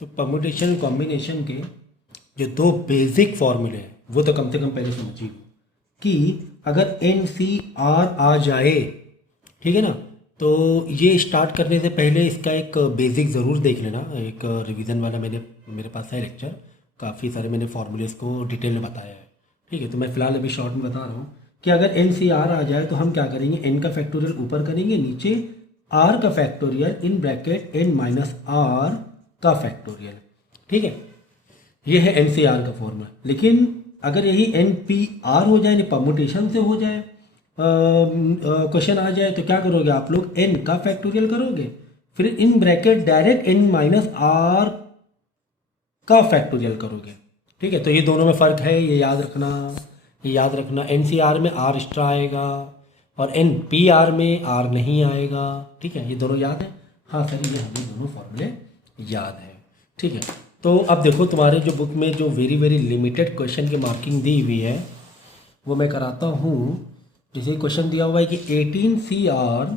तो permutation combination के जो दो बेसिक फॉर्मूले हैं वो तो कम से कम पहले समझिए कि अगर एन सी आर आ जाए, ठीक है ना, तो ये स्टार्ट करने से पहले इसका एक बेसिक ज़रूर देख लेना। एक रिवीजन वाला मेरे पास है लेक्चर, काफ़ी सारे मैंने फार्मूलेस को डिटेल में बताया है। ठीक है, तो मैं फ़िलहाल अभी शॉर्ट में बता रहा हूँ कि अगर एन सी आर आ जाए तो हम क्या करेंगे, एन का फैक्टोरियल ऊपर करेंगे, नीचे आर का factorial in bracket n minus r का फैक्टोरियल। ठीक है, ये है एन सी आर का फॉर्मूला। लेकिन अगर यही एन पी आर हो जाए, यानी परमुटेशन से हो जाए, क्वेश्चन आ जाए, तो क्या करोगे आप लोग, एन का फैक्टोरियल करोगे, फिर in bracket direct n minus r का फैक्टोरियल करोगे। ठीक है, तो ये दोनों में फ़र्क है, ये याद रखना। ये याद रखना, एन सी आर में आर एक्स्ट्रा आएगा और एन पी आर में आर नहीं आएगा। ठीक है, ये दोनों याद है। हाँ सर, ये हमें दोनों फॉर्मूले याद है। ठीक है, तो अब देखो तुम्हारे जो बुक में जो वेरी वेरी लिमिटेड क्वेश्चन की मार्किंग दी हुई है वो मैं कराता हूँ। जैसे क्वेश्चन दिया हुआ है कि 18 C r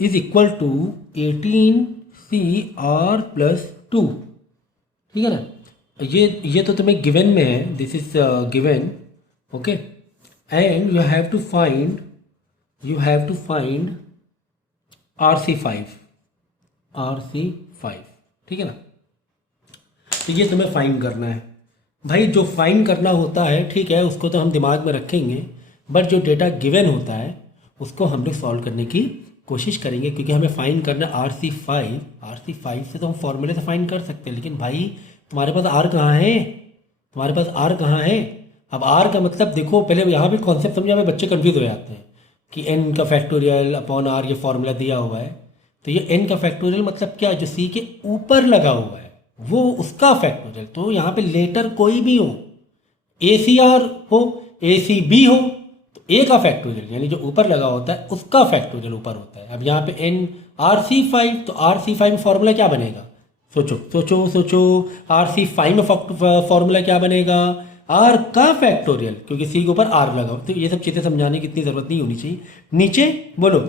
is equal to 18 C are plus 2। ठीक है ना, ये तो तुम्हें गिवन में है, this is given. Okay, and you have to find RC5। ठीक है ना, तो ये तुम्हें फाइंड करना है भाई। जो फाइंड करना होता है, ठीक है, उसको तो हम दिमाग में रखेंगे, बट जो डेटा गिवन होता है उसको हम लोग सॉल्व करने की कोशिश करेंगे, क्योंकि हमें फाइंड करना RC5 से तो हम फॉर्मूले से फाइंड कर सकते हैं, लेकिन भाई तुम्हारे पास आर कहाँ है, तुम्हारे पास आर कहाँ है। अब आर का मतलब देखो, पहले यहाँ भी कॉन्सेप्ट समझा, में बच्चे कंफ्यूज हो जाते हैं कि एन का फैक्टोरियल अपॉन आर, ये फॉर्मूला दिया हुआ है, तो ये एन का फैक्टोरियल मतलब क्या, जो सी के ऊपर लगा हुआ है वो उसका फैक्टोरियल। तो यहाँ पे लेटर कोई भी हो, ए सी आर हो, ए सी बी हो, तो ए का फैक्टोरियल यानी जो ऊपर लगा होता है उसका फैक्टोरियल ऊपर होता है। अब यहाँ पे एन RC5, तो RC5 में फॉर्मूला क्या बनेगा, सोचो सोचो सोचो। RC5 में फॉर्मूला क्या बनेगा, आर का फैक्टोरियल, क्योंकि सी के ऊपर आर लगा हो। तो ये सब चीज़ें समझाने की इतनी ज़रूरत नहीं होनी चाहिए। नीचे बोलो,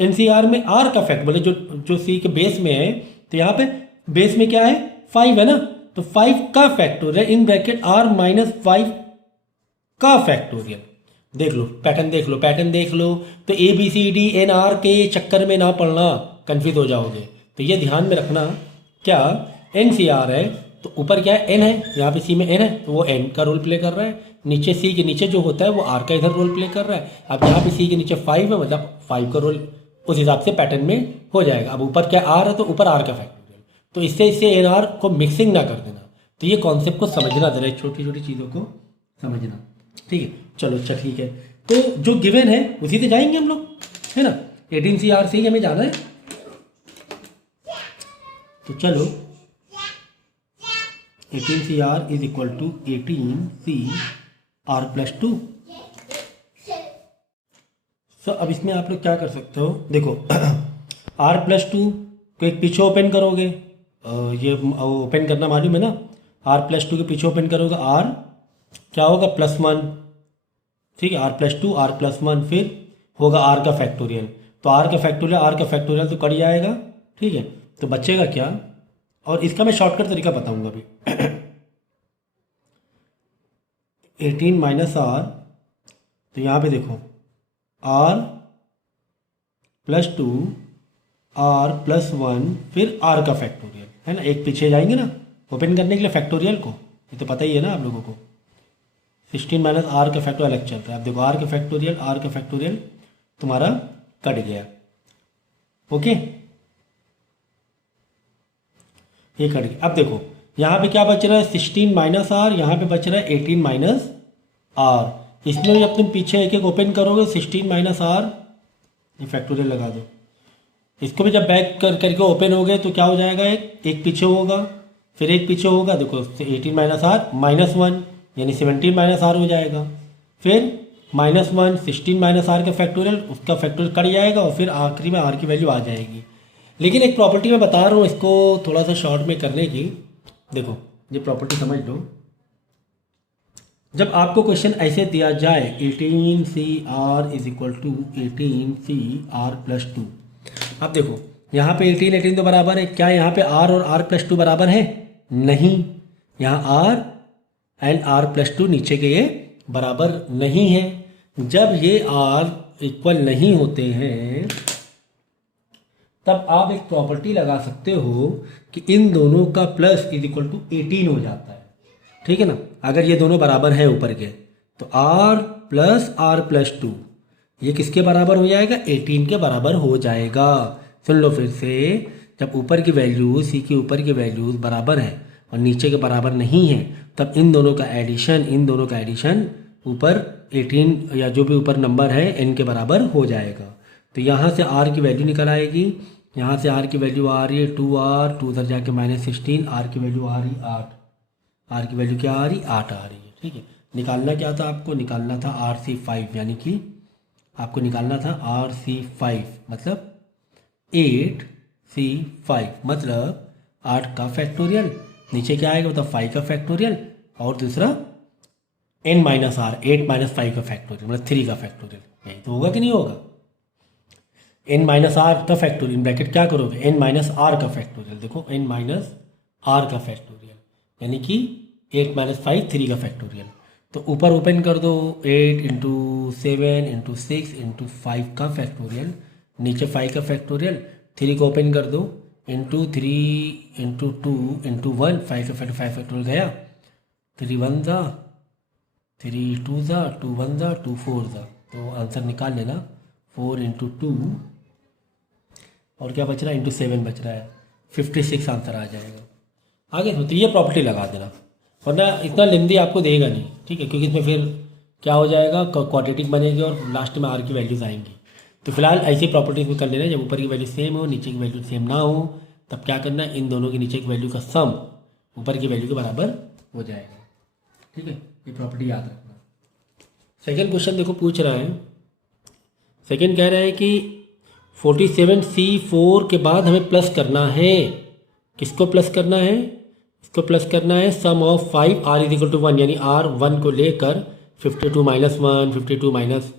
एनसीआर में आर का फैक्ट बोले, जो जो सी के बेस में है, तो यहाँ पे बेस में क्या है, 5 है ना, तो 5 का factorial in bracket r minus 5 का फैक्टोरियल। देख लो पैटर्न, देख लो पैटर्न देख लो। तो A B C D n r के चक्कर में ना पड़ना, कंफ्यूज हो जाओगे। तो ये ध्यान में रखना, क्या एन सी आर है तो ऊपर क्या है, एन है, यहाँ पे सी में एन है तो वो एन का रोल प्ले कर रहा है, नीचे सी के नीचे जो होता है वो आर का इधर रोल प्ले कर रहा है। अब यहाँ पे सी के नीचे 5 है, मतलब 5 का रोल उस हिसाब से पैटर्न में हो जाएगा। अब ऊपर क्या आर है तो ऊपर आर का फैक्टोरियल, तो इससे एन आर को मिक्सिंग ना कर देना। तो ये कॉन्सेप्ट को समझना जरा, छोटी छोटी चीज़ों को समझना। ठीक है, चलो अच्छा ठीक है, तो जो गिवन है उसी से जाएंगे हम लोग, है ना। 18 सी आर से ही हमें जाना है, तो चलो 18 C r is equal to 18 C are plus 2। So अब इसमें आप लोग क्या कर सकते हो, देखो आर प्लस 2 को एक पीछे ओपन करोगे, ये ओपन करना मालूम है ना, आर प्लस 2 के पीछे ओपन करोगे, आर क्या होगा +1। ठीक है, R+2 फिर होगा आर का फैक्टोरियल, तो आर का फैक्टोरियल तो कट जाएगा। ठीक है, तो बचेगा क्या, और इसका मैं शॉर्टकट तरीका बताऊंगा अभी। 18 माइनस आर, तो यहाँ पे देखो R+2 R+1 फिर आर का फैक्टोरियल, है ना, एक पीछे जाएंगे ना ओपन करने के लिए फैक्टोरियल को, ये तो पता ही है ना आप लोगों को। 16 माइनस आर का फैक्टोरियल अलग चल रहा है। अब देखो आर का फैक्टोरियल तुम्हारा कट गया। ओके, ये कट गया। अब देखो यहाँ पे क्या बच रहा है, 16 माइनस आर, यहाँ पे बच रहा है 18 माइनस आर। इसमें भी अब तुम पीछे एक एक ओपन करोगे, 16 माइनस आर, ये फैक्टोरियल लगा दो। इसको भी जब बैक करके ओपन हो गए तो क्या हो जाएगा, एक पीछे होगा, फिर एक पीछे होगा, देखो 18 माइनस आर -1 यानी 17 माइनस आर हो जाएगा, फिर -1 16 माइनस आर का फैक्टोरियल, उसका फैक्टोरियल कट जाएगा और फिर आखिरी में आर की वैल्यू आ जाएगी। लेकिन एक प्रॉपर्टी मैं बता रहा हूँ इसको थोड़ा सा शॉर्ट में करने की, देखो ये प्रॉपर्टी समझ लो। जब आपको क्वेश्चन ऐसे दिया जाए 18 C r is equal to 18 C are plus 2, अब देखो यहाँ पे 18 18 तो बराबर है। क्या यहाँ पे r और r+2 बराबर है? नहीं, यहाँ r एंड r+2 नीचे के ये बराबर नहीं है। जब ये r इक्वल नहीं होते हैं तब आप एक प्रॉपर्टी लगा सकते हो कि इन दोनों का प्लस इज इक्वल टू 18 हो जाता है, ठीक है ना। अगर ये दोनों बराबर हैं ऊपर के तो r प्लस r+2 ये किसके बराबर हो जाएगा? 18 के बराबर हो जाएगा। सुन लो फिर से, जब ऊपर की वैल्यूज सी के ऊपर की वैल्यूज बराबर है और नीचे के बराबर नहीं है तब इन दोनों का एडिशन ऊपर 18 या जो भी ऊपर नंबर है n के बराबर हो जाएगा। तो यहाँ से r की वैल्यू निकल आएगी, यहाँ से r की वैल्यू आ रही है 2r, 2 उधर जाके -16, r की वैल्यू आ रही 8, r की वैल्यू क्या आ रही? 8 आ रही है, ठीक है। निकालना क्या था आपको? निकालना था RC5, यानी कि आपको निकालना था RC5 मतलब 8C5 मतलब 8 का फैक्टोरियल, नीचे क्या आएगा मतलब 5 का फैक्टोरियल, और दूसरा n माइनस आर 8 माइनस 5 का फैक्टोरियल मतलब 3 का फैक्टोरियल। यही तो होगा कि नहीं होगा? n माइनस आर का फैक्टोरियल ब्रैकेट क्या करोगे? n माइनस आर का फैक्टोरियल, देखो n माइनस आर का फैक्टोरियल यानी कि 8 माइनस 5 3 का फैक्टोरियल। तो ऊपर ओपन कर दो 8 इंटू 7 इंटू 6 इंटू 5 का फैक्टोरियल, नीचे 5 का फैक्टोरियल, 3 को ओपन कर दो इंटू 3 इंटू 2 इंटू 1, 5 का 5 फैक्टोरियल गया, 3 1 ज़ा 3 2 ज़ा 2 1 ज़ा 2 4 ज़ा, तो आंसर निकाल लेना 4 इंटू 2 और क्या बच रहा है इंटू 7 बच रहा है, 56 आंसर आ जाएगा। आगे तो ये प्रॉपर्टी लगा देना, वरना इतना लेंदी आपको देगा नहीं, ठीक है, क्योंकि इसमें फिर क्या हो जाएगा क्वाड्रेटिक बनेगी और लास्ट में आर की वैल्यूज़ आएंगी। तो फिलहाल ऐसी प्रॉपर्टीज में कर लेना, जब ऊपर की वैल्यू सेम हो नीचे की वैल्यू सेम ना हो तब क्या करना है, इन दोनों के नीचे की वैल्यू का सम ऊपर की वैल्यू के बराबर हो जाएगा, ठीक है। ये प्रॉपर्टी याद रखना। सेकेंड क्वेश्चन देखो पूछ रहा है, सेकेंड कह रहा है कि 47C4 के बाद हमें प्लस करना है, किसको प्लस करना है? इसको प्लस करना है sum of 5 r is equal to 1, यानी r 1 को लेकर 52 minus 1, 52 minus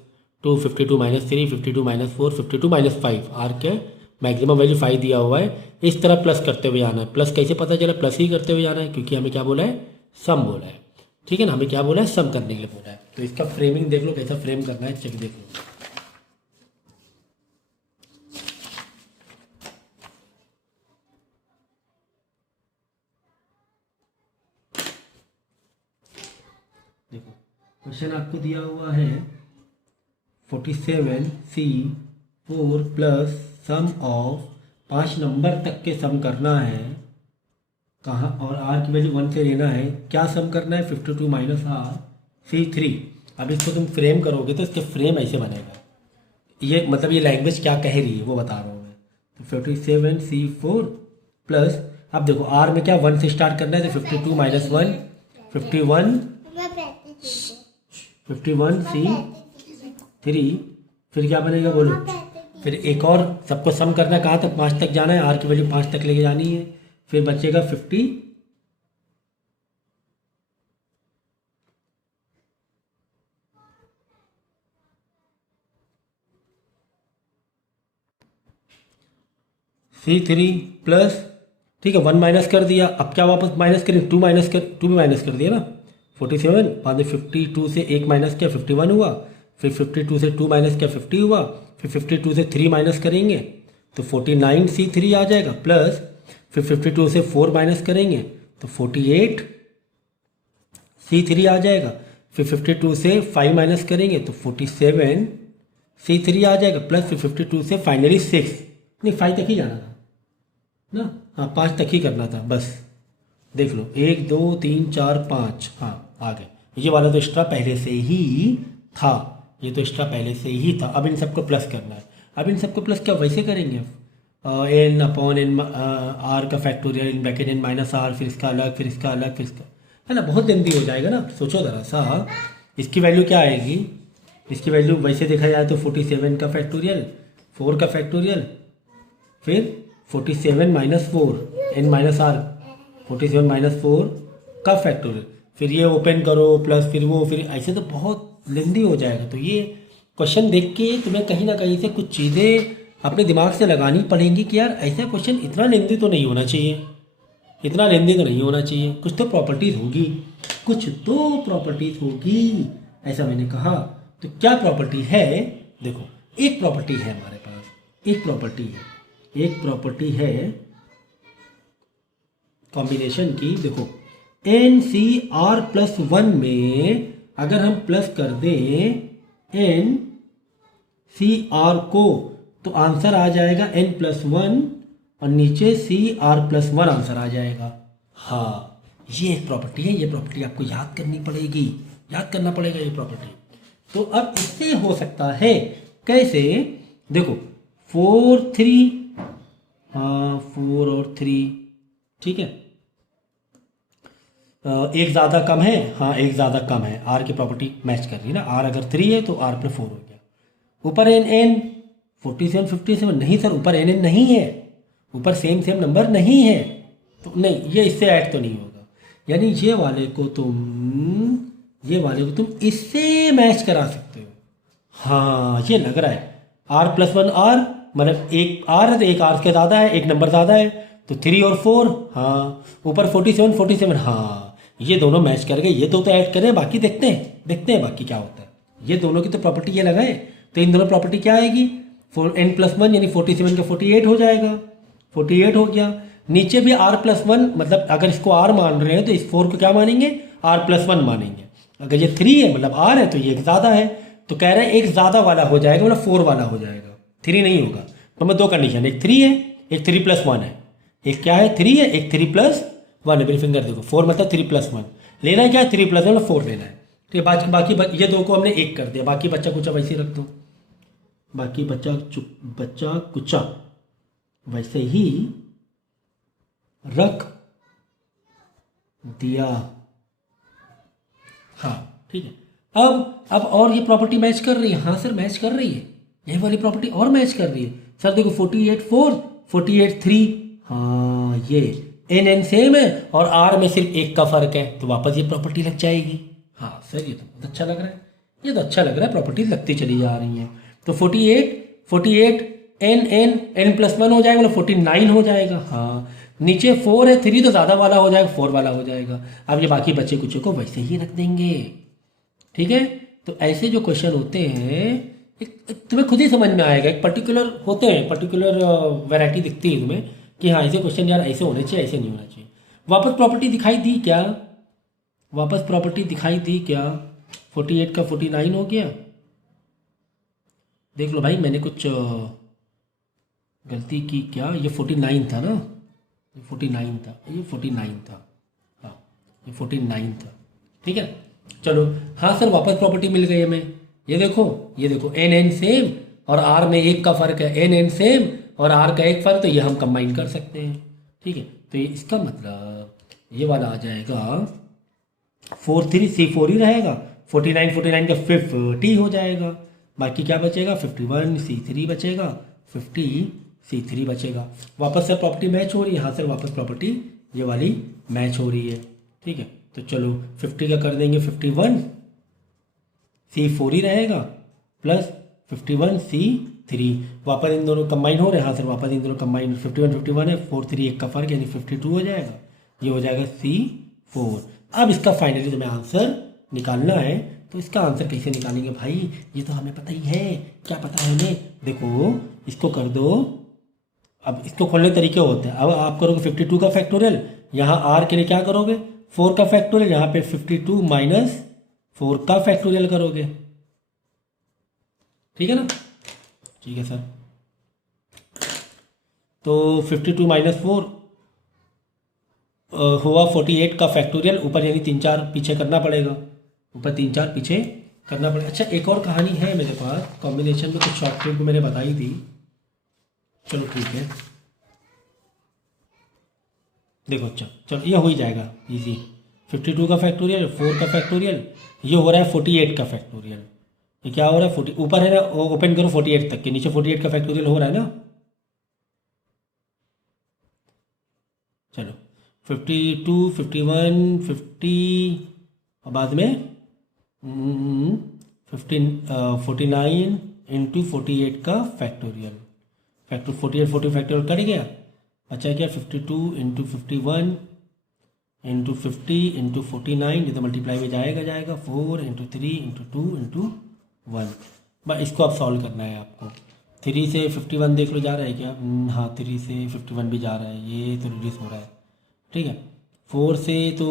2, 52 minus 3, 52 minus 4, 52 minus 5, r के मैक्सिमम वैल्यू 5 दिया हुआ है। इस तरह प्लस करते हुए आना है। प्लस कैसे पता चला? प्लस ही करते हुए आना है, क्योंकि हमें क्या बोला है? सम बोला है, ठीक है ना। हमें क्या बोला है? सम करने के लिए बोला है। तो इसका फ्रेमिंग देख लो, कैसा फ्रेम करना है, चेक देख लो। देखो क्वेश्चन आपको दिया हुआ है 47C4 plus some of 5 number तक के सम करना है, कहाँ, और r की वैल्यू 1 से लेना है। क्या सम करना है? 52 माइनस r C3। अब इसको तुम फ्रेम करोगे तो इसके फ्रेम ऐसे बनेगा, ये मतलब ये लैंग्वेज क्या कह रही है वो बता रहा हूँ मैं। तो 47C4 प्लस, अब देखो r में क्या 1 से स्टार्ट करना है, तो 52 माइनस 1 51C3, फिर क्या बनेगा बोलो? फिर एक और सबको सम करना है, कहाँ तक? 5 तक जाना है, r की वैल्यू 5 तक लेके जानी है। फिर बचेगा 50 C3 प्लस, ठीक है, 1 माइनस कर दिया। अब क्या वापस माइनस करें? 2 माइनस कर, 2 भी माइनस कर दिया ना। 47 बाद में 52 से 1 माइनस किया 51 हुआ, फिर 52 से 2 माइनस किया 50 हुआ, फिर 52 से 3 माइनस करेंगे तो 49C3 आ जाएगा, प्लस फिर 52 से 4 माइनस करेंगे तो 48C3 आ जाएगा, फिर 52 से 5 माइनस करेंगे तो 47C3 आ जाएगा, प्लस फिर 52 से फाइनली 6, नहीं 5 तक ही जाना था ना, हाँ 5 तक ही करना था बस। देख लो 1 2 3 4 5, हाँ आ गए। ये वाला तो एक्स्ट्रा पहले से ही था, ये तो एक्स्ट्रा पहले से ही था। अब इन सबको प्लस करना है। अब इन सबको प्लस क्या वैसे करेंगे, n अपॉन n r का factorial in bracket n minus r, फिर इसका अलग, फिर इसका अलग, फिर इसका, है ना, बहुत जल्दी हो जाएगा ना। सोचो ज़रा सा, इसकी वैल्यू क्या आएगी? इसकी वैल्यू वैसे देखा जाए तो 47 का फैक्टोरियल, 4 का फैक्टोरियल, फिर 47 minus 4 n minus r, 47 minus 4 का फैक्टोरियल, फिर ये ओपन करो प्लस फिर वो, फिर ऐसे तो बहुत लेंदी हो जाएगा। तो ये क्वेश्चन देख के तुम्हें कहीं ना कहीं से कुछ चीज़ें अपने दिमाग से लगानी पड़ेंगी कि यार ऐसा क्वेश्चन इतना लेंदी तो नहीं होना चाहिए, इतना लेंदी तो नहीं होना चाहिए, कुछ तो प्रॉपर्टीज़ होगी, कुछ तो प्रॉपर्टीज़ होगी, ऐसा मैंने कहा। तो क्या प्रॉपर्टी है? देखो, एक प्रॉपर्टी है हमारे पास, एक प्रॉपर्टी है कॉम्बिनेशन की। देखो, n C are plus one में अगर हम प्लस कर दें एन सी आर को, तो आंसर आ जाएगा एन प्लस वन, और नीचे C are plus one answer आ जाएगा। हाँ, ये एक प्रॉपर्टी है, ये प्रॉपर्टी आपको याद करनी पड़ेगी, याद करना पड़ेगा ये प्रॉपर्टी। तो अब इससे हो सकता है कैसे? देखो, 4 3, हाँ 4 और 3, ठीक है, एक ज़्यादा कम है, हाँ एक ज़्यादा कम है, आर की प्रॉपर्टी मैच कर रही है ना, आर अगर 3 है तो आर प्लस 4 हो गया। ऊपर एन एन 47 57 नहीं सर, ऊपर एन एन नहीं है, ऊपर सेम नंबर नहीं है, तो नहीं, ये इससे ऐड तो नहीं होगा। यानी ये वाले को तुम इससे मैच करा सकते हो। हाँ, ये लग रहा है आर प्लस वन आर, मतलब एक आर है तो एक आर के ज़्यादा है, एक नंबर ज़्यादा है, तो 3 और 4, हाँ ऊपर 47 47, हाँ ये दोनों मैच कर गए, ये दो तो ऐड करें, बाकी देखते हैं बाकी क्या होता है। ये दोनों की तो प्रॉपर्टी ये लगाए, तो इन दोनों प्रॉपर्टी क्या आएगी? एन प्लस वन यानी 47 का 48 हो जाएगा, 48 हो गया। नीचे भी आर प्लस वन, मतलब अगर इसको आर मान रहे हैं तो इस 4 को क्या मानेंगे? आर प्लस वन मानेंगे। अगर ये 3 है मतलब आर है, तो ये एक ज़्यादा है, तो कह रहे हैं एक ज़्यादा वाला हो जाएगा, मतलब 4 वाला हो जाएगा, 3 नहीं होगा। तो मैं दो कंडीशन, एक 3 है, एक 3 प्लस 1 है, एक क्या है 3 है, एक 3 प्लस 1 है। मेरी फिंगर देखो, 4 मतलब 3 प्लस 1 लेना है, क्या है 3 प्लस 1 मतलब 4 लेना है। ठीक है, बाकी ये दो को हमने एक कर दिया, बाकी बच्चा कुचा वैसे ही रख दो, बाकी बच्चा कुचा वैसे ही रख दिया। हाँ ठीक है, अब और ये प्रॉपर्टी मैच कर रही है, हाँ सर मैच कर रही है, ये वाली प्रॉपर्टी और मैच कर रही है सर। देखो 48 4 48 3, हाँ ये एन एन सेम है और आर में सिर्फ एक का फर्क है, तो वापस ये प्रॉपर्टी लग जाएगी। हाँ सर, ये तो बहुत अच्छा लग रहा है, ये तो अच्छा लग रहा है, प्रॉपर्टी लगती चली जा रही हैं। तो 48 n n n plus one हो जाएगा, मतलब 49 हो जाएगा। हाँ, नीचे 4 है, 3 तो ज़्यादा वाला हो जाएगा, 4 वाला हो जाएगा। अब ये बाकी बच्चे कुछ को वैसे ही रख देंगे, ठीक है। तो ऐसे जो क्वेश्चन होते हैं, तुम्हें खुद ही समझ में आएगा, एक पर्टिकुलर होते हैं, पर्टिकुलर वैरायटी दिखती है तुम्हें कि हाँ ऐसे क्वेश्चन यार ऐसे होने चाहिए, ऐसे नहीं होना चाहिए। वापस प्रॉपर्टी दिखाई दी क्या? वापस प्रॉपर्टी दिखाई दी क्या? 48 का 49 हो गया। देख लो भाई, मैंने कुछ गलती की क्या? ये 49 था ना, ये 49 था, ये 49 था, हाँ ये 49 था, ठीक है। चलो हाँ सर, वापस प्रॉपर्टी मिल गई हमें। ये देखो एन एन सेम और आर में एक का फर्क है, एन एन सेम और आर का एक फर्क, तो ये हम कंबाइन कर सकते हैं, ठीक है। तो ये इसका मतलब ये वाला आ जाएगा 4 3 C4 ही रहेगा, 49 का 50 हो जाएगा, बाकी क्या बचेगा? 51 C3 बचेगा, 50 C3 बचेगा। वापस से प्रॉपर्टी मैच हो रही है, हाँ सर वापस प्रॉपर्टी ये वाली मैच हो रही है, ठीक है। तो चलो 50 का कर देंगे 51 C4 ही रहेगा प्लस 51 C3, वापस इन दोनों कंबाइन हो रहे हैं, हाँ सर वापस इन दोनों कंबाइन, 51 है, 4 3 एक का फर्क यानी 52 हो जाएगा, ये हो जाएगा C4। अब इसका फाइनली तुम्हें आंसर निकालना है, तो इसका आंसर कैसे निकालेंगे भाई? ये तो हमें पता ही है, क्या पता है हमें? देखो इसको कर दो, अब इसको खोलने तरीके होते हैं। अब आप करोगे 52 का फैक्टोरियल, यहाँ आर के लिए क्या करोगे? 4 का फैक्टोरियल, यहाँ पे 52 माइनस 4 का फैक्टोरियल करोगे, ठीक है ना? ठीक है सर। तो 52 माइनस 4 हुआ 48 का फैक्टोरियल, ऊपर यानी 3 4 पीछे करना पड़ेगा, ऊपर 3 4 पीछे करना पड़ेगा। अच्छा एक और कहानी है मेरे पास, कॉम्बिनेशन में कुछ शॉर्ट ट्रिक मैंने बताई थी, चलो ठीक है देखो। अच्छा चलो ये हो ही जाएगा इजी, 52 का फैक्टोरियल, 4 का फैक्टोरियल, ये हो रहा है 48 का फैक्टोरियल। ये क्या हो रहा है 40 ऊपर है ना, ओपन करो 48 तक के, नीचे 48 का फैक्टोरियल हो रहा है ना। चलो 52 51 50 और बाद में 49 इंटू 48 का फैक्टोरियल, फैक्टर 48 40 फैक्टर कट गया, बचा क्या 52 इंटू 51 इंटू 50 इंटू 49, ये तो मल्टीप्लाई में जाएगा 4 इंटू 3 इंटू 2 इंटू 1। बस इसको अब सॉल्व करना है आपको। 3 से 51 देख लो जा रहा है क्या? हाँ 3 से 51 भी जा रहा है, ये तो रिड्यूस हो रहा है, ठीक है। 4 से तो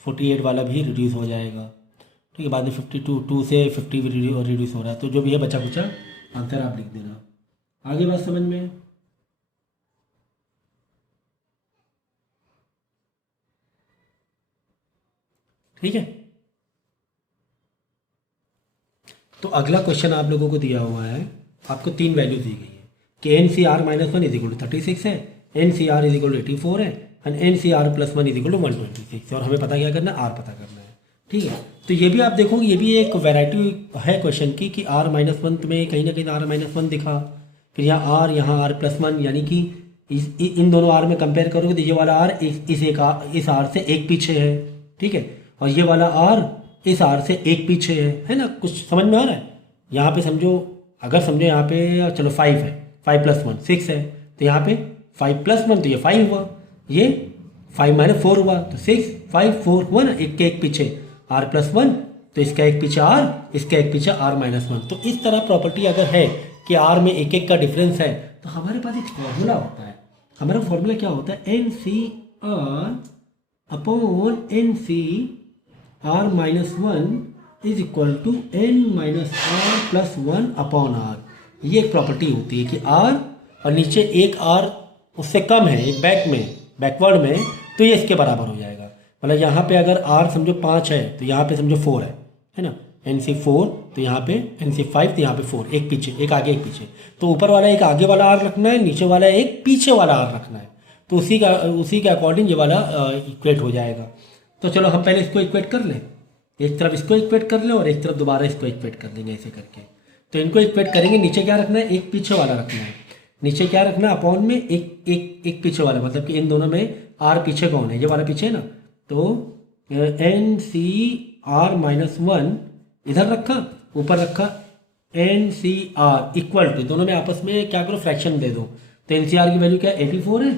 48 वाला भी रिड्यूस हो जाएगा, ठीक है। बाद में 52, 2 से 50 भी रिड्यूस हो रहा है, तो जो भी है बचा कुचा आंसर आप लिख देना। आगे बात समझ में? ठीक है। तो अगला क्वेश्चन आप लोगों को दिया हुआ है, आपको 3 वैल्यूज दी गई है कि n C r minus 1 is equal to 36 है, n C r is equal to 84 है, and n C are plus 1 is equal to 126, और हमें पता क्या करना है? आर पता करना है, ठीक है। तो ये भी आप देखोगे, ये भी एक वैरायटी है क्वेश्चन की कि आर माइनस 1 तुम्हें कहीं ना कहीं आर माइनस 1 दिखा, फिर यहाँ आर प्लस 1, यानी कि इन दोनों आर में कंपेयर करोगे तो ये वाला आर इस आर से एक पीछे है, ठीक है, और ये वाला आर इस आर से एक पीछे है ना? कुछ समझ में आ रहा है? यहाँ पे समझो, अगर समझो यहाँ पे चलो 5 है, 5 प्लस 1 6 है, तो यहाँ पे 5 प्लस 1 तो ये 5 हुआ, ये 5 माइनस 4 हुआ, तो 6 5 4 हुआ ना, एक के एक पीछे आर प्लस 1, तो इसका एक पीछे आर, इसका एक पीछे आर माइनस 1। तो इस तरह प्रॉपर्टी अगर है कि आर में एक एक का डिफरेंस है, तो हमारे पास एक फॉर्मूला होता है। हमारा फॉर्मूला क्या होता है? N C r upon n C r minus 1 is equal to n minus r plus 1 upon r. ये एक प्रॉपर्टी होती है कि आर और नीचे एक आर उससे कम है, एक बैकवर्ड में, तो ये इसके बराबर हो जाएगा। मतलब यहाँ पे अगर आर समझो 5 है, तो यहाँ पे समझो 4 है ना, एन सी 4, तो यहाँ पे एन सी 5, तो यहाँ पे 4, एक पीछे एक आगे एक पीछे, तो ऊपर वाला एक आगे वाला आर रखना है, नीचे वाला एक पीछे वाला आर रखना है, तो उसी के अकॉर्डिंग ये वाला इक्वेट हो जाएगा। तो चलो हम पहले इसको इक्वेट कर लें, एक तरफ इसको इक्वेट कर लें और एक तरफ दोबारा इसको इक्वेट कर लेंगे ऐसे करके। तो इनको इक्वेट करेंगे, नीचे क्या रखना है? एक पीछे वाला रखना है, नीचे क्या रखना है? अपॉन में एक पीछे वाला, मतलब कि इन दोनों में आर पीछे कौन है? ये वाला पीछे है ना, तो एन सी आर माइनस 1 इधर रखा, ऊपर रखा n C r equal to, दोनों में आपस में क्या करो? फ्रैक्शन दे दो। तो एन सी आर की वैल्यू क्या है? 84 है,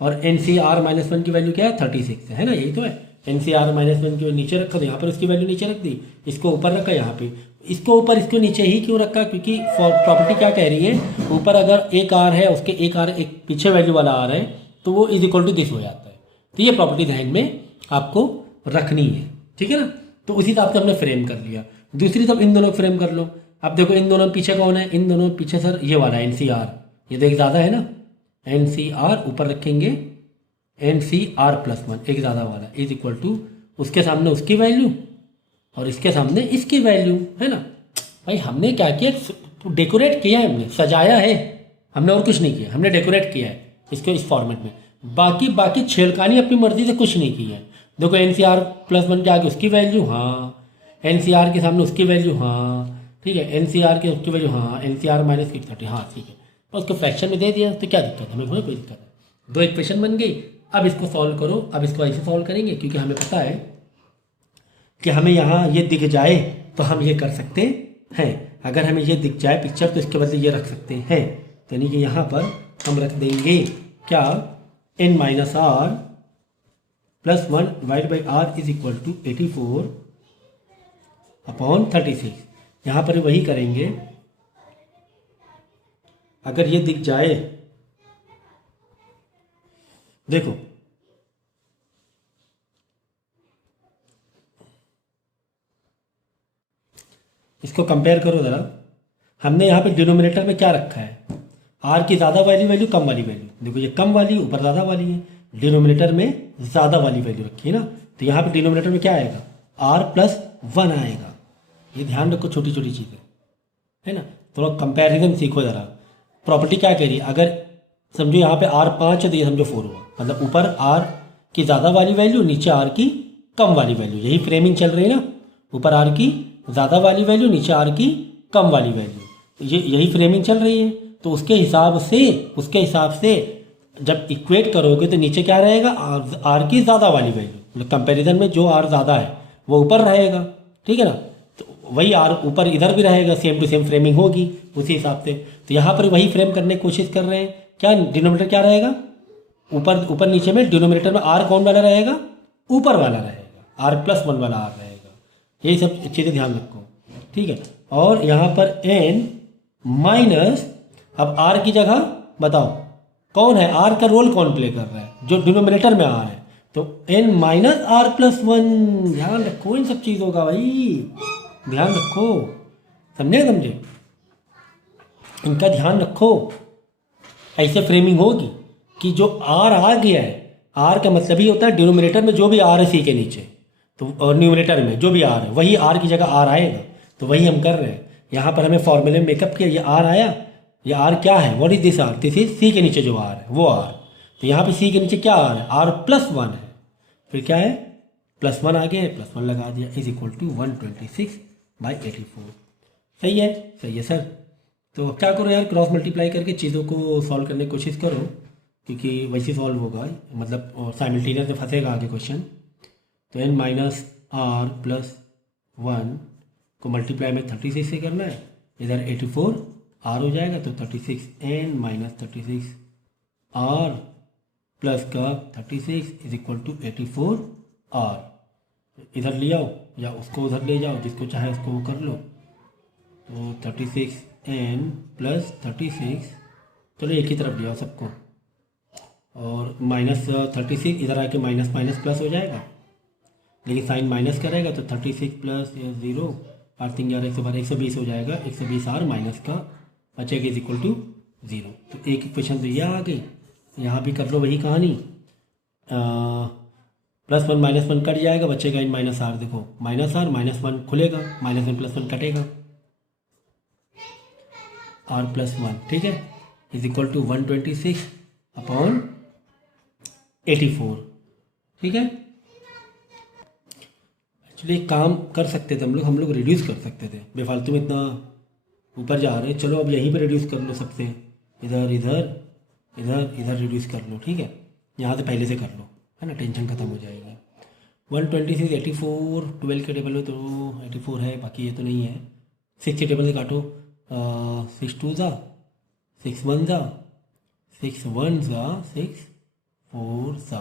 और एन सी आर माइनस 1 की वैल्यू क्या है? 36 है ना, यही तो है। एन सी आर माइनस 1 की नीचे रखा, तो यहाँ पर उसकी वैल्यू नीचे रख दी, इसको ऊपर रखा, यहाँ पे इसको ऊपर इसको नीचे ही क्यों रखा? क्योंकि प्रॉपर्टी क्या कह रही है, ऊपर अगर एक आर है, उसके एक आर एक पीछे वैल्यू वाला आर है, तो वो इज इक्वल टू दिस हो जाता है। तो ये प्रॉपर्टी ध्यान में आपको रखनी है, ठीक है ना। तो उसी हिसाब से हमने फ्रेम कर लिया। दूसरी तरफ इन दोनों फ्रेम कर लो। अब देखो इन दोनों पीछे कौन है? इन दोनों पीछे सर ये वाला एन सी आर, ये तो एक ज़्यादा है ना, एन सी आर ऊपर रखेंगे एन सी आर प्लस 1, एक ज़्यादा वाला इज इक्वल टू, उसके सामने उसकी वैल्यू और इसके सामने इसकी वैल्यू, है ना। भाई हमने क्या किया? डेकोरेट किया है, हमने सजाया है, हमने और कुछ नहीं किया, हमने डेकोरेट किया है इसको इस फॉर्मेट में। बाकी छेड़खानी अपनी मर्जी से कुछ नहीं की है। देखो एन सी आर प्लस 1 के आगे उसकी वैल्यू, हाँ, एन सी आर के सामने उसकी वैल्यू, हाँ, ठीक है, एन सी आर की उसकी वैल्यू, हाँ, एन सी आर माइनस 30, हाँ ठीक है, और उसको फ्रैक्शन में दे दिया, तो क्या दिक्कत है? हमें कोई दिक्कत है। 2 इक्वेशन बन गई। अब इसको सॉल्व करो। अब इसको ऐसे सॉल्व करेंगे क्योंकि हमें पता है कि हमें यहाँ ये दिख जाए तो हम ये कर सकते हैं। अगर हमें ये दिख जाए पिक्चर, तो इसके बदले ये रख सकते हैं। तो यानी कि यहाँ पर हम रख देंगे क्या? N minus r plus 1 divide by r is equal to 84 upon 36। यहाँ पर वही करेंगे। अगर ये दिख जाए, देखो इसको कंपेयर करो ज़रा। हमने यहाँ पे डिनोमिनेटर में क्या रखा है? आर की ज़्यादा वाली वैल्यू, कम वाली वैल्यू। देखो ये कम वाली ऊपर ज़्यादा वाली है, डिनोमिनेटर में ज़्यादा वाली वैल्यू रखी है ना, तो यहाँ पे डिनोमिनेटर में क्या आएगा? आर प्लस 1 आएगा। ये ध्यान रखो, छोटी छोटी चीज़ें, है ना। थोड़ा कंपैरिजन सीखो ज़रा। प्रॉपर्टी क्या कह रही है? अगर समझो यहाँ पे आर 5 है, तो ये समझो 4 हुआ, मतलब ऊपर आर की ज़्यादा वाली वैल्यू, नीचे आर की कम वाली वैल्यू। यही फ्रेमिंग चल रही है ना, ऊपर आर की ज़्यादा वाली वैल्यू, नीचे आर की कम वाली वैल्यू, यही फ्रेमिंग चल रही है। तो उसके हिसाब से जब इक्वेट करोगे तो नीचे क्या रहेगा? आर की ज़्यादा वाली वैल्यू, मतलब कंपैरिजन में जो आर ज़्यादा है वो ऊपर रहेगा, ठीक है ना। तो वही आर ऊपर इधर भी रहेगा, सेम टू सेम फ्रेमिंग होगी उसी हिसाब से। तो यहाँ पर वही फ्रेम करने की कोशिश कर रहे हैं। क्या डिनोमिनेटर क्या रहेगा, ऊपर ऊपर नीचे में डिनोमिनेटर में आर कौन वाला रहेगा, ऊपर वाला रहेगा, R+1 वाला आर रहेगा। यही सब चीज़ें ध्यान रखो, ठीक है। और यहाँ पर n माइनस, अब r की जगह बताओ कौन है, r का रोल कौन प्ले कर रहा है, जो डिनोमिनेटर में r है, तो n माइनस R+1। ध्यान रखो इन सब चीज़ों का भाई, ध्यान रखो, समझे इनका ध्यान रखो। ऐसे फ्रेमिंग होगी कि जो r आ गया है, r का मतलब ही होता है डिनोमिनेटर में जो भी r है सी के नीचे, तो और न्यूमिनेटर में जो भी r है वही r की जगह r आएगा। तो वही हम कर रहे हैं यहाँ पर, हमें फॉर्मूले में मेकअप किया, ये r आया, ये r क्या है, what is this r, this is C के नीचे जो r है वो r। तो यहाँ पे सी के नीचे क्या r है, R+1 है, फिर क्या है +1 आ गया, +1 लगा दिया, इज इक्वल टू 126/84। सही है, सही है सर। तो अब क्या करो यार, क्रॉस मल्टीप्लाई करके चीज़ों को सॉल्व करने की कोशिश करो, क्योंकि वैसे सॉल्व होगा, मतलब और साइमल्टेनियस में फंसेगा आगे क्वेश्चन। तो n माइनस R+1 को मल्टीप्लाई में 36 से करना है, इधर 84 R हो जाएगा, तो 36 n माइनस 36 R प्लस का 36 इज इक्वल टू 84 R। इधर ले आओ या उसको उधर ले जाओ, जिसको चाहे उसको वो कर लो। तो 36 n प्लस 36, चलो एक ही तरफ ले आओ सबको, और माइनस 36 इधर आके माइनस माइनस प्लस हो जाएगा, लेकिन साइन माइनस करेगा तो 36 प्लस 0 8 3 11 120 हो जाएगा, 120 R माइनस का बचेगा इज इक्वल टू 0। तो एक इक्वेशन तो ये आ गई। यहाँ भी कर लो वही कहानी, +1 -1 कट जाएगा, बचेगा इन माइनस R, देखो माइनस R -1 खुलेगा, -1 +1 कटेगा, R+1, ठीक है, इज इक्वल टू 126/84, ठीक है। एक्चुअली एक काम कर सकते थे हम लोग रिड्यूस कर सकते थे, बेफालतू में इतना ऊपर जा रहे हैं। चलो अब यहीं पे रिड्यूस कर लो सबसे, इधर इधर इधर इधर रिड्यूस कर लो, ठीक है, यहाँ से पहले से कर लो, है ना, टेंशन खत्म हो जाएगी। 126 84 12 के टेबल में तो 84 है, बाकी ये तो नहीं है। 6 के टेबल से काटो, 6 2 ज़ा 6 1 ज़ा 6 1 ज़ा 6 4 ज़ा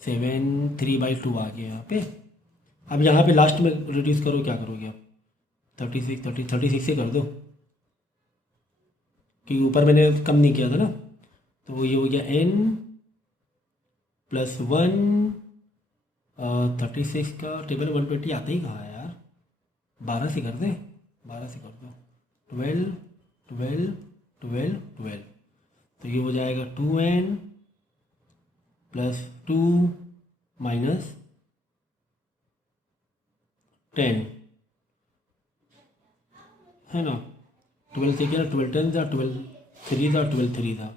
7 3/2 आ गया यहाँ पे। अब यहाँ पे लास्ट में रिड्यूस करो, क्या करोगे आप, 36 से कर दो, क्योंकि ऊपर मैंने कम नहीं किया था ना। तो ये हो गया n + 1 36 का टेबल 120 आता ही कहाँ है यार, 12 से कर दें, 12 से कर दो, 12 12 12 12, तो ये हो जाएगा 2n + 2 माइनस 10, है ना। 12 से क्या, 12 10 था, 12 3 था, 12 3 था,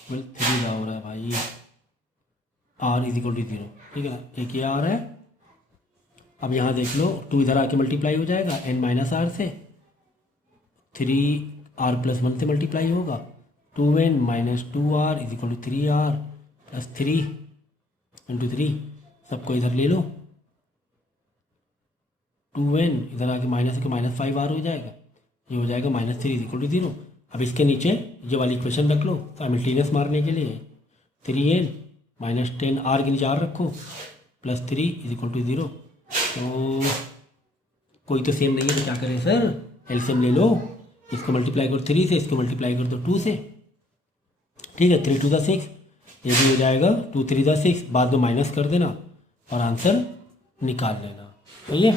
12 3 था हो रहा है भाई, R इज इक्वल टू 0, ठीक है ना, एक ये R है। अब यहाँ देख लो, 2 इधर आके मल्टीप्लाई हो जाएगा n माइनस R से, 3 R+1 से मल्टीप्लाई होगा, 2n minus 2R is equal to 3R plus 3 into 3, सबको इधर ले लो, 2n इधर आके माइनस के -5R हो जाएगा, ये हो जाएगा -3 इज इक्वल टू 0। अब इसके नीचे ये वाली इक्वेशन रख लो साइमल्टेनियस मारने के लिए, 3n माइनस 10R के नीचे R रखो प्लस 3 इज इक्वल टू 0। तो कोई तो सेम नहीं है तो क्या करें सर, एलसीएम ले लो, इसको मल्टीप्लाई करो 3 से, इसको मल्टीप्लाई कर दो 2 से, ठीक है, 3 2 ज़ा 6, ये भी हो जाएगा 2 3 ज़ा 6, बाद में माइनस कर देना और आंसर निकाल लेना। सही है,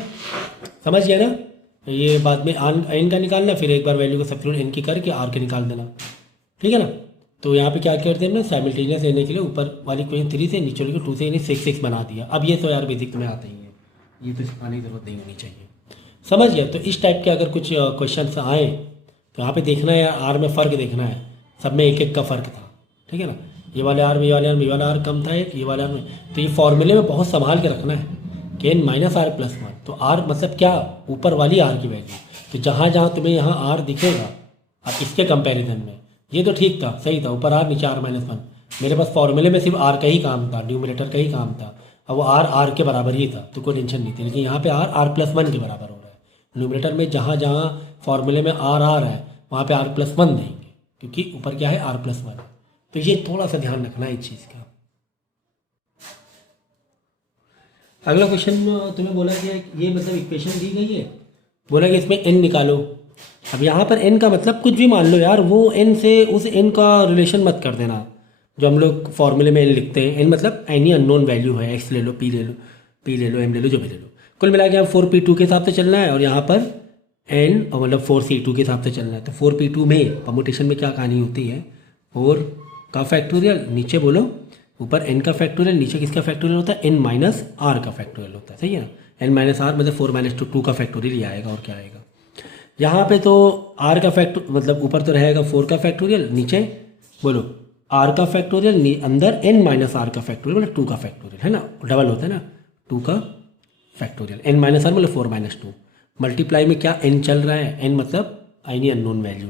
समझ गया ना। ये बाद में n का निकालना, फिर एक बार वैल्यू को सब्स्टिट्यूट n की करके r के निकाल देना, ठीक है ना। तो यहाँ पे क्या करते हैं ना, साइमल्टेनियस लेने के लिए ऊपर वाली क्वेश्चन 3 से, नीचे वाली को 2 से, यानी 6 6 बना दिया। अब ये तो यार बेसिक में आता ही है, ये तो सिखाने की जरूरत नहीं होनी चाहिए, समझ गया। तो इस टाइप के अगर कुछ क्वेश्चन आए तो यहाँ पे देखना है यार, r में फ़र्क देखना है, सब में एक एक का फ़र्क था, ठीक है ना। ये वाले r में, ये वाले r में, ये वाला r कम था एक, ये वाले r में, तो ये फॉर्मूले में बहुत संभाल के रखना है कि n माइनस R+1, तो r मतलब क्या, ऊपर वाली r की वैल्यू। तो जहाँ जहाँ तुम्हें यहाँ r दिखेगा, अब इसके कंपैरिजन में ये तो ठीक था, सही था, ऊपर r नीचे R-1, मेरे पास फॉर्मूले में सिर्फ r का ही काम था, न्यूमरेटर का ही काम था, अब वो r के बराबर ही था, तो कोई टेंशन नहीं थी। लेकिन यहाँ पे r R+1 के बराबर हो रहा है, न्यूमरेटर में जहाँ जहाँ फॉर्मूले में आर आ रहा है वहाँ पे r+1 देंगे, क्योंकि ऊपर क्या है r+1। तो ये थोड़ा सा ध्यान रखना है इस चीज़ का। अगला क्वेश्चन तुम्हें बोला गया है ये मतलब इक्वेशन दी गई है, बोला कि इसमें n निकालो। अब यहाँ पर n का मतलब कुछ भी मान लो यार, वो n से उस n का रिलेशन मत कर देना जो हम लोग फॉर्मूले में n लिखते हैं। n मतलब एनी अननोन वैल्यू है, x ले लो, p ले लो, p ले लो, m ले लो, जो भी ले लो। कुल मिला के हम 4p2 के हिसाब से चलना है और यहाँ पर n और मतलब 4c2 के हिसाब से चलना है। तो 4p2 में परमुटेशन में क्या कहानी होती है, 4 का फैक्टोरियल, नीचे बोलो ऊपर n का फैक्टोरियल, नीचे किसका फैक्टोरियल होता है, n माइनस r का फैक्टोरियल होता है, सही है ना। n माइनस r मतलब 4 - 2 का फैक्टोरियल ही आएगा, और क्या आएगा। यहाँ पे तो r का फैक्टर मतलब ऊपर तो रहेगा 4 का फैक्टोरियल, नीचे बोलो r का फैक्टोरियल, अंदर n माइनस r का फैक्टोरियल मतलब 2 का फैक्टोरियल, है ना, डबल होता है ना, 2 का फैक्टोरियल। n माइनस r मतलब 4 - 2, मल्टीप्लाई में क्या n चल रहा है, n मतलब एनी अननोन वैल्यू,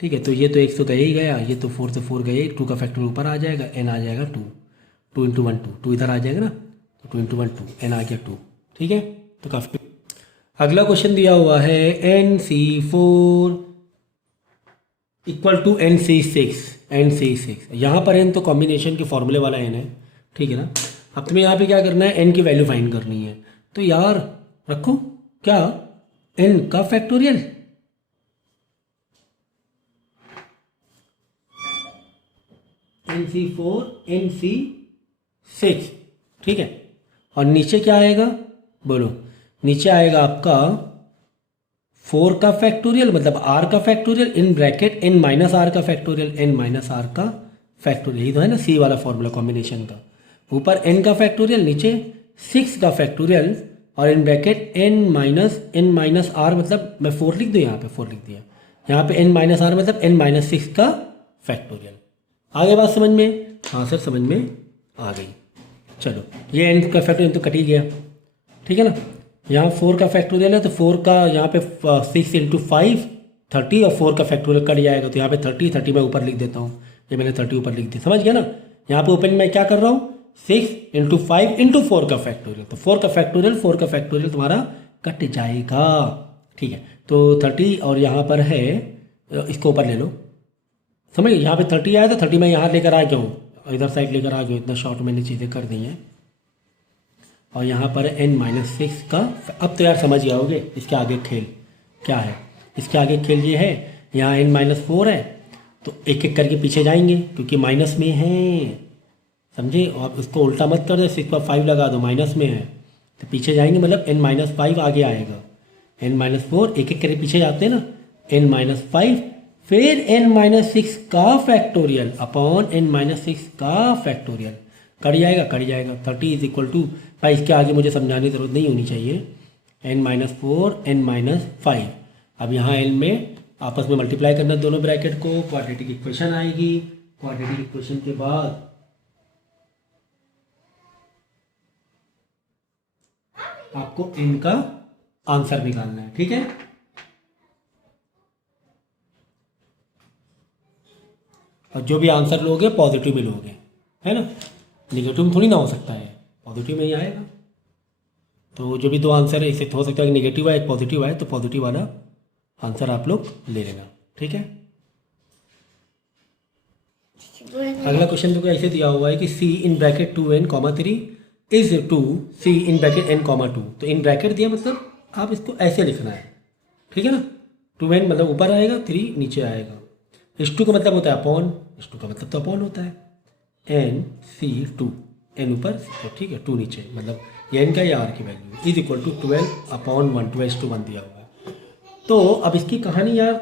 ठीक है। तो ये तो 1 तो गया ही गया, ये तो 4 से 4 गए, 2 का फैक्टोरियल ऊपर आ जाएगा, n आ जाएगा 2, 2 × 1 2, 2 इधर आ जाएगा ना, तो 2 × 1 2, n आ गया 2, ठीक है। तो काफ़ी। अगला क्वेश्चन दिया हुआ है NC4 = NC6, यहाँ पर n तो कॉम्बिनेशन के फॉर्मूले वाला n है, ठीक है ना। अब तुम्हें यहाँ पे क्या करना है, n की वैल्यू फाइंड करनी है। तो यार रखो क्या, n का फैक्टोरियल, NC4 NC6, ठीक है। और नीचे क्या आएगा, बोलो, नीचे आएगा आपका 4 का फैक्टोरियल मतलब r का factorial in bracket n minus r का फैक्टोरियल, n माइनस r का फैक्टोरियल, यही तो है ना C वाला फॉर्मूला कॉम्बिनेशन का। ऊपर n का फैक्टोरियल, नीचे 6 का फैक्टोरियल, और इन ब्रैकेट n माइनस r मतलब मैं 4 लिख दूँ, यहाँ पे 4 लिख दिया, यहाँ पे n माइनस r मतलब n - 6 का फैक्टोरियल। आगे बात समझ में, हाँ सर समझ में आ गई। चलो ये n का फैक्टोरियल तो कट ही गया, ठीक है ना। यहाँ 4 का फैक्टोरियल है तो 4 का यहाँ पे 6 × 5 30, और 4 का फैक्टोरियल कट जाएगा, तो यहाँ पे 30 मैं ऊपर लिख देता हूँ, ये मैंने 30 ऊपर लिख दिया, समझ गया ना। यहाँ पे ओपन मैं क्या कर रहा हूँ, 6 × 5 × 4 का फैक्टोरियल, तो 4 का फैक्टोरियल तुम्हारा कट जाएगा, ठीक है। तो 30 और यहाँ पर है, इसको ऊपर ले लो, समझ गए। यहाँ पे 30 आया था, 30 मैं यहाँ लेकर आ गया हूँ, इधर साइड लेकर आ गया हूँ, इतना शॉर्ट मैंने चीज़ें कर दी हैं। और यहाँ पर n - 6 का, अब तो यार समझ गए होगे इसके आगे खेल क्या है। इसके आगे खेल ये है, यहाँ n - 4 है तो एक एक करके पीछे जाएंगे क्योंकि माइनस में है, समझे। और उसको उल्टा मत कर दे, 6 पर 5 लगा दो, माइनस में है तो पीछे जाएंगे, मतलब n - 5 आगे आएगा। n - 4 एक एक करके पीछे जाते हैं ना, n - 5 फिर n - 6 का फैक्टोरियल अपॉन n - 6 का फैक्टोरियल, कट जाएगा 30 = भाई इसके आगे मुझे समझाने की ज़रूरत नहीं होनी चाहिए, n - 4 n - 5। अब यहाँ n में आपस में मल्टीप्लाई करना दोनों ब्रैकेट को, क्वाड्रेटिक इक्वेशन आएगी। क्वाड्रेटिक इक्वेशन के बाद आपको n का आंसर निकालना है, ठीक है। और जो भी आंसर लोगे पॉजिटिव में लोगे, है ना, नेगेटिव में थोड़ी ना हो सकता है, पॉजिटिव में ही आएगा। तो जो भी दो आंसर है, इससे हो सकता है कि नेगेटिव आए एक पॉजिटिव आए, तो पॉजिटिव वाला आंसर आप लोग ले लेना, ठीक है। अगला क्वेश्चन तो ऐसे दिया हुआ है कि C = 2n, 3 is to C = n, 2। तो इन ब्रैकेट दिया मतलब आप इसको ऐसे लिखना है, ठीक है ना। 2n मतलब ऊपर आएगा, 3 नीचे आएगा। h2 का मतलब होता है अपॉन, h2 का मतलब तो अपॉन होता है, NC2, n ऊपर, ठीक है, 2 नीचे, मतलब ये n का या r की वैल्यू इज इक्वल टू 12/1, 2:1 दिया हुआ है। तो अब इसकी कहानी यार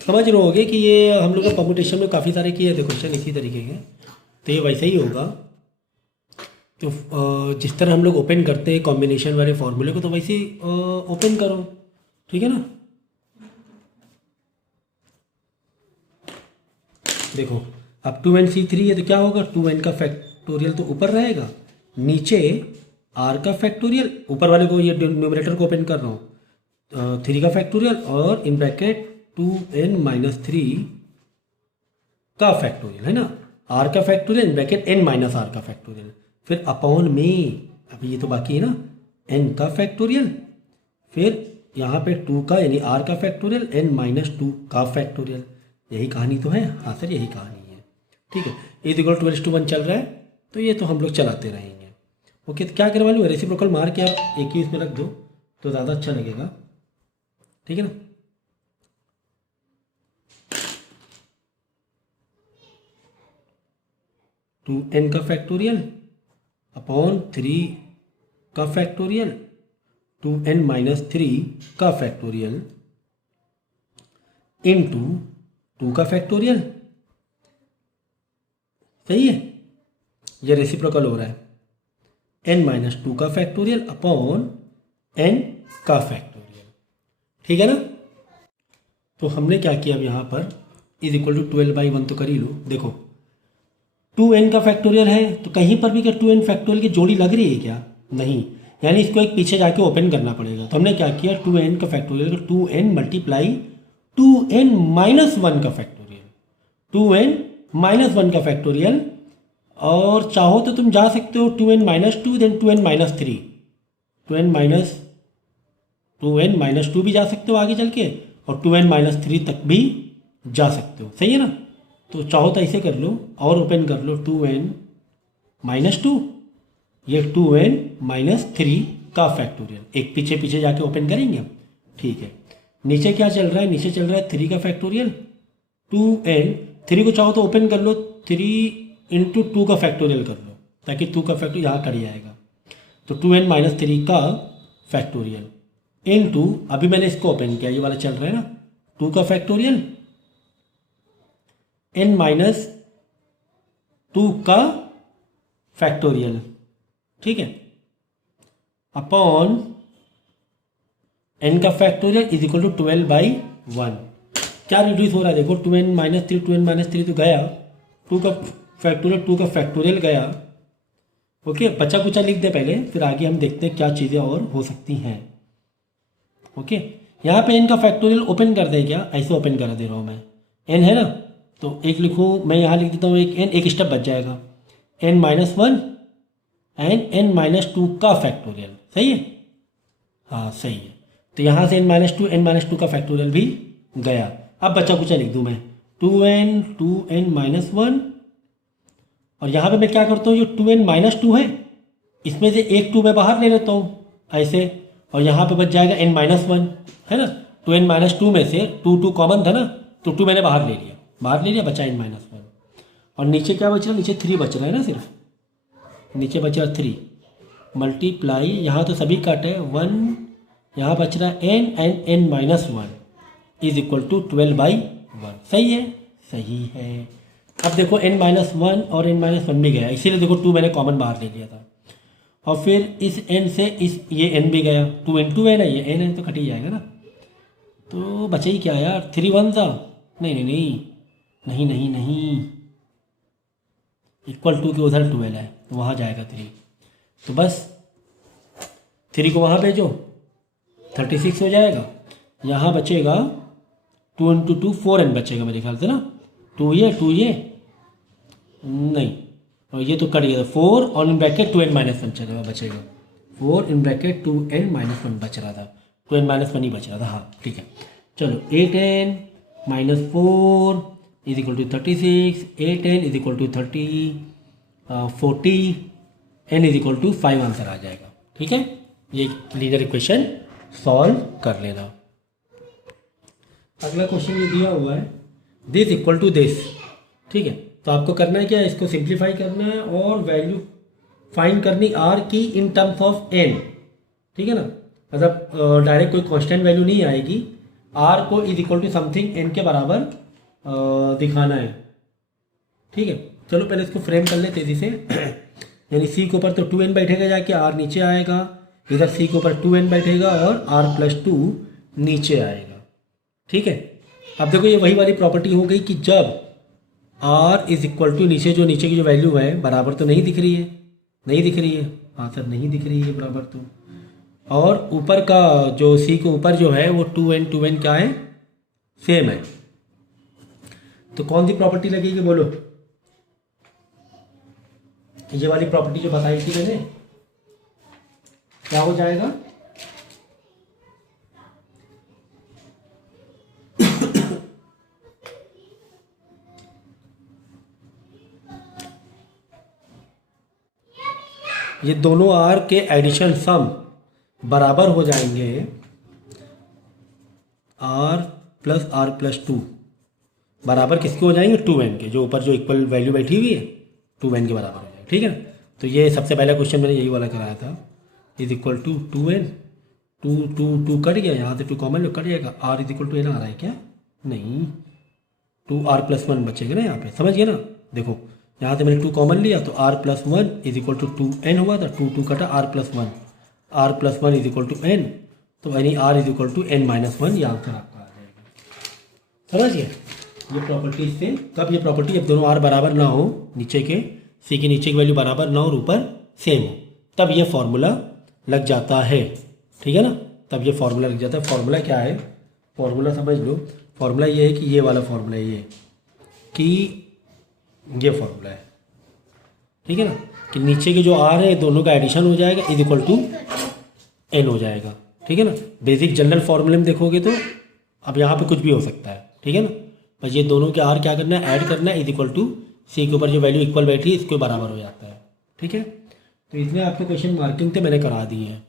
समझ रहे होगे कि ये हम लोग ने परमुटेशन में काफ़ी सारे किए थे क्वेश्चन इसी तरीके के, तो ये वैसे ही होगा। तो जिस तरह हम लोग ओपन करते हैं कॉम्बिनेशन वाले फॉर्मूले को, तो वैसे ही ओपन करो, ठीक है ना। देखो अब 2nc3 है तो क्या होगा, 2n का फैक्टोरियल तो ऊपर रहेगा, नीचे r का फैक्टोरियल, ऊपर वाले को ये न्यूमरेटर को ओपन कर रहा हूँ, 3 का फैक्टोरियल और इन ब्रैकेट 2n - 3 का फैक्टोरियल, है ना, r का factorial in bracket n - r का फैक्टोरियल, फिर अपॉन में, अभी ये तो बाकी है ना, n का फैक्टोरियल, फिर यहाँ पे 2 का यानी r का फैक्टोरियल n माइनस 2 का फैक्टोरियल, यही कहानी तो है। हाँ सर यही कहानी है, ठीक है। इज इक्वल टू 2:1 चल रहा है, तो ये तो हम लोग चलाते रहेंगे। ओके, तो क्या करवा लूँ, रेसिप्रोकल मार के आप एक ही इसमें रख दो तो ज़्यादा अच्छा लगेगा, ठीक है ना। टू एन का फैक्टोरियल अपॉन 3 का फैक्टोरियल 2n माइनस 3 का फैक्टोरियल इनटू 2 का फैक्टोरियल, सही है। ये रेसिप्रोकल हो रहा है, n माइनस 2 का फैक्टोरियल अपॉन n का फैक्टोरियल, ठीक है ना। तो हमने क्या किया अब यहाँ पर इज इक्वल टू 12/1 तो कर ही लो। देखो 2n का फैक्टोरियल है तो कहीं पर भी क्या 2n फैक्टोरियल की जोड़ी लग रही है क्या, नहीं, यानी इसको एक पीछे जाके ओपन करना पड़ेगा। तो हमने क्या किया 2n का factorial 2n multiply 2n minus 1 का फैक्टोरियल, 2n माइनस 1 का फैक्टोरियल, और चाहो तो तुम जा सकते हो 2n minus 2 then 2n minus 3, 2n minus 2 भी जा सकते हो आगे चल के, और 2n माइनस 3 तक भी जा सकते हो, सही है ना। तो चाहो तो ऐसे कर लो और ओपन कर लो 2n माइनस 2, ये 2n माइनस 3 का फैक्टोरियल, एक पीछे पीछे जाके ओपन करेंगे, ठीक है। नीचे क्या चल रहा है, नीचे चल रहा है 3 का फैक्टोरियल 2n, 3 को चाहो तो ओपन कर लो 3 इंटू 2 का फैक्टोरियल कर लो, ताकि 2 का फैक्टोरियल यहाँ कर आएगा। तो 2n माइनस 3 का फैक्टोरियल इंटू, अभी मैंने इसको ओपन किया, ये वाला चल रहा है ना 2 का फैक्टोरियल n माइनस 2 का फैक्टोरियल, ठीक है, अपॉन n का फैक्टोरियल इज इक्वल टू 12/1। क्या रिड्यूस हो रहा है देखो 2n माइनस 3, 2n माइनस 3 तो गया, 2 का फैक्टोरियल 2 का फैक्टोरियल गया। ओके, बचा कुचा लिख दे पहले, फिर आगे हम देखते हैं क्या चीज़ें और हो सकती हैं। ओके, यहाँ पे n का फैक्टोरियल ओपन कर दे, क्या ऐसे ओपन कर दे रहा हूँ मैं, n है ना, तो एक लिखूँ मैं, यहाँ लिख देता हूँ एक n, एक स्टेप बच जाएगा n minus 1 and n minus 2 का फैक्टोरियल, सही है, हाँ सही है। तो यहाँ से n माइनस 2 का फैक्टोरियल भी गया। अब बचा कुछ लिख दूँ मैं 2n माइनस 1, और यहाँ पे मैं क्या करता हूँ, जो 2n माइनस 2 है इसमें से एक 2 मैं बाहर ले लेता हूँ ऐसे, और यहाँ पे बच जाएगा n माइनस 1, है ना। 2n माइनस 2 में से 2 कॉमन था ना, तो 2 मैंने बाहर ले लिया, बचा n माइनस 1, और नीचे क्या बच रहा है, नीचे 3 बच रहा है ना, सिर्फ नीचे बच रहा 3 मल्टीप्लाई, यहाँ तो सभी कट है 1, यहाँ बच रहा है n and n minus 1 is equal to 12/1, सही है, सही है। अब देखो n माइनस 1 और n माइनस 1 भी गया, इसीलिए देखो 2 मैंने कॉमन बाहर ले लिया था, और फिर इस n से इस ये n भी गया, 2 इंटू n है, ये n तो कट ही जाएगा ना, तो बचा ही क्या यार, 3 1 था, नहीं, इक्वल टू के उधर 12 है तो वहाँ जाएगा 3, तो बस 3 को वहाँ भेजो 36 हो जाएगा। यहाँ बचेगा 2 इंटू 2 4n बचेगा मेरे ख्याल से ना, 2 ये नहीं, और ये तो कट गया 4 और इन ब्रैकेट 2n माइनस 1 बचेगा, 4 इन ब्रैकेट 2n माइनस 1 बच रहा था, 2n माइनस 1 ही बच रहा था, हाँ ठीक है। चलो 8n minus 4 is equal to 36, 8n is equal to 40 n is equal to 5 answer आ जाएगा, ठीक है। ये लीनियर इक्वेशन सॉल्व कर लेना। अगला क्वेश्चन ये दिया हुआ है दिस इक्वल टू दिस, ठीक है, तो आपको करना है क्या, इसको सिंप्लीफाई करना है और वैल्यू फाइंड करनी r की इन टर्म्स ऑफ n, ठीक है ना, मतलब डायरेक्ट कोई कांस्टेंट वैल्यू नहीं आएगी, r को is equal to something n के बराबर दिखाना है, ठीक है। चलो पहले इसको फ्रेम कर ले तेज़ी से यानी c के ऊपर तो 2n बैठेगा जाके, r नीचे आएगा, इधर c के ऊपर 2n बैठेगा और r प्लस 2 नीचे आएगा, ठीक है। अब देखो ये वही वाली प्रॉपर्टी हो गई कि जब r इज इक्वल टू नीचे की जो वैल्यू है बराबर तो नहीं दिख रही है, हाँ सर नहीं दिख रही है बराबर तो, और ऊपर का जो c के ऊपर जो है वो 2n क्या है, सेम है, तो कौन सी प्रॉपर्टी लगेगी बोलो, ये वाली प्रॉपर्टी जो बताई थी मैंने, क्या हो जाएगा, ये दोनों आर के एडिशन सम बराबर हो जाएंगे आर प्लस 2 बराबर किसके हो जाएंगे 2n के, जो ऊपर जो इक्वल वैल्यू बैठी हुई है 2n के बराबर हो जाएगा। ठीक है ना। तो ये सबसे पहला क्वेश्चन मैंने यही वाला कराया था, is equal to 2n, 2 cut गया, यहाँ से 2 कॉमन लो कट जाएगा, r is equal to n आ रहा है क्या, नहीं 2r+1 बचेगा ना यहाँ पे, समझ गए ना। देखो यहाँ से मैंने 2 कॉमन लिया तो r+1 is equal to 2n हुआ था, 2 कटा r+1, r+1 is equal to n, तो यानी r is equal to n-1, ये आंसर आपका आ जाएगा। समझ गए ये प्रॉपर्टी से। कब ये प्रॉपर्टी, जब दोनों r बराबर ना हो, नीचे के c की नीचे की वैल्यू बराबर ना हो और ऊपर सेम हो, तब ये फॉर्मूला लग जाता है। ठीक है ना, तब ये फॉर्मूला लग जाता है। फॉर्मूला क्या है, फॉर्मूला समझ लो, फॉर्मूला ये है कि ये वाला फॉर्मूला है, ये कि ये फॉर्मूला है। ठीक है ना, कि नीचे के जो r है दोनों का एडिशन हो जाएगा इज इक्वल टू n हो जाएगा। ठीक है ना, बेसिक जनरल फॉर्मूले में देखोगे तो अब यहाँ पे कुछ भी हो सकता है। ठीक है ना, बस ये दोनों के r क्या करना है, ऐड करना है, इज इक्वल टू c के ऊपर जो वैल्यू इक्वल बैठी है इसके बराबर हो जाता है। ठीक है, तो इतने आपके क्वेश्चन मार्किंग थे मैंने करा दिए हैं।